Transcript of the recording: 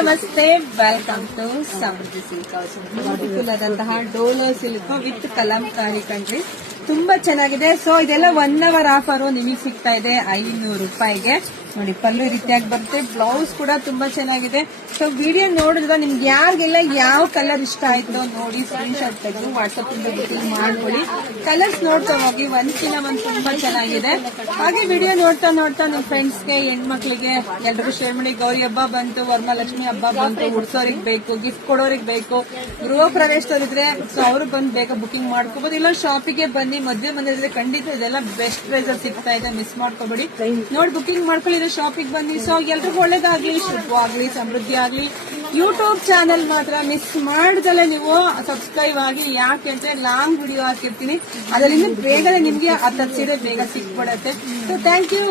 ನಮಸ್ತೆ, welcome to Samruddhi silk house. Beautiful ಆದಂತಹ ಡೋಲೋ ಸಿಲ್ಕ್ ವಿತ್ ಕಲಂಕಾರಿ ಕಂಡ್ರಿ, ತುಂಬಾ ಚೆನ್ನಾಗಿದೆ. ಸೊ ಇದೆಲ್ಲ 1 hour ಆಫರ್ ನಿಮಗೆ ಸಿಗ್ತಾ ಇದೆ 500 ರೂಪಾಯಿಗೆ. ನೋಡಿ, ಪಲ್ಲು ರೀತಿಯಾಗಿ ಬರುತ್ತೆ, ಬ್ಲೌಸ್ ಕೂಡ ತುಂಬಾ ಚೆನ್ನಾಗಿದೆ. ಸೊ ವಿಡಿಯೋ ನೋಡಿದ್ರೆ ನಿಮ್ಗೆ ಯಾರಿಗೆಲ್ಲ ಯಾವ ಕಲರ್ ಇಷ್ಟ ಆಯ್ತೋ ನೋಡಿ ಸ್ಕ್ರೀನ್ ಶಾಟ್ ತೆಗೆದು ವಾಟ್ಸ್ಆಪ್ ಇಂದ ಬುಕಿಂಗ್ ಮಾಡ್ಕೊಳ್ಳಿ. ಕಲರ್ಸ್ ನೋಡ್ತಾ ಹೋಗಿ, ಒಂದ್ಕಿನ ಒಂದ್ ತುಂಬಾ ಚೆನ್ನಾಗಿದೆ. ಹಾಗೆ ವಿಡಿಯೋ ನೋಡ್ತಾ ನೋಡ್ತಾ ನಿಮ್ ಫ್ರೆಂಡ್ಸ್ಗೆ, ಹೆಣ್ಮಕ್ಳಿಗೆ ಎಲ್ರಿಗೂ ಶೇರ್ ಮಾಡಿ. ಗೌರಿ ಹಬ್ಬ ಬಂತು, ವರಮಹಾಲಕ್ಷ್ಮಿ ಹಬ್ಬ ಬಂತು, ಉಡ್ಸೋರಿಗೆ ಬೇಕು, ಗಿಫ್ಟ್ ಕೊಡೋರಿಗೆ ಬೇಕು, ಗೃಹ ಪ್ರವೇಶದವರಿದ್ರೆ ಸೊ ಅವರು ಬಂದು ಬೇಗ ಬುಕಿಂಗ್ ಮಾಡ್ಕೋಬಹುದು. ಇಲ್ಲ ಶಾಪಿಗೆ ಬನ್ನಿ, ಮದುವೆ ಮನೆಯಲ್ಲಿ ಖಂಡಿತ ಇದೆಲ್ಲ ಬೆಸ್ಟ್ ಪ್ರೈಸ್ ಸಿಗ್ತಾ ಇದೆ, ಮಿಸ್ ಮಾಡ್ಕೋಬೇಡಿ. ನೋಡಿ ಬುಕಿಂಗ್ ಮಾಡ್ಕೊಳ್ಳಿ, ಶಾಪಿಗೆ ಬನ್ನಿ. ಸೊ ಎಲ್ರಿಗೂ ಒಳ್ಳೇದಾಗ್ಲಿ, ಶುಭವಾಗ್ಲಿ, ಸಮೃದ್ಧಿ ಆಗ್ಲಿ. ಯೂಟ್ಯೂಬ್ ಚಾನೆಲ್ ಮಾತ್ರ ಮಿಸ್ ಮಾಡದಲ್ಲೇ ನೀವು ಸಬ್ಸ್ಕ್ರೈಬ್ ಆಗಿ. ಯಾಕೆ ಅಂದ್ರೆ ಲಾಂಗ್ ವಿಡಿಯೋ ಹಾಕಿರ್ತೀನಿ, ಅದರಿಂದ ಬೇಗನೆ ನಿಮ್ಗೆ 10 ಸೀರೆ ಬೇಗ ಸಿಕ್ಬಿಡತ್ತೆ. So thank you.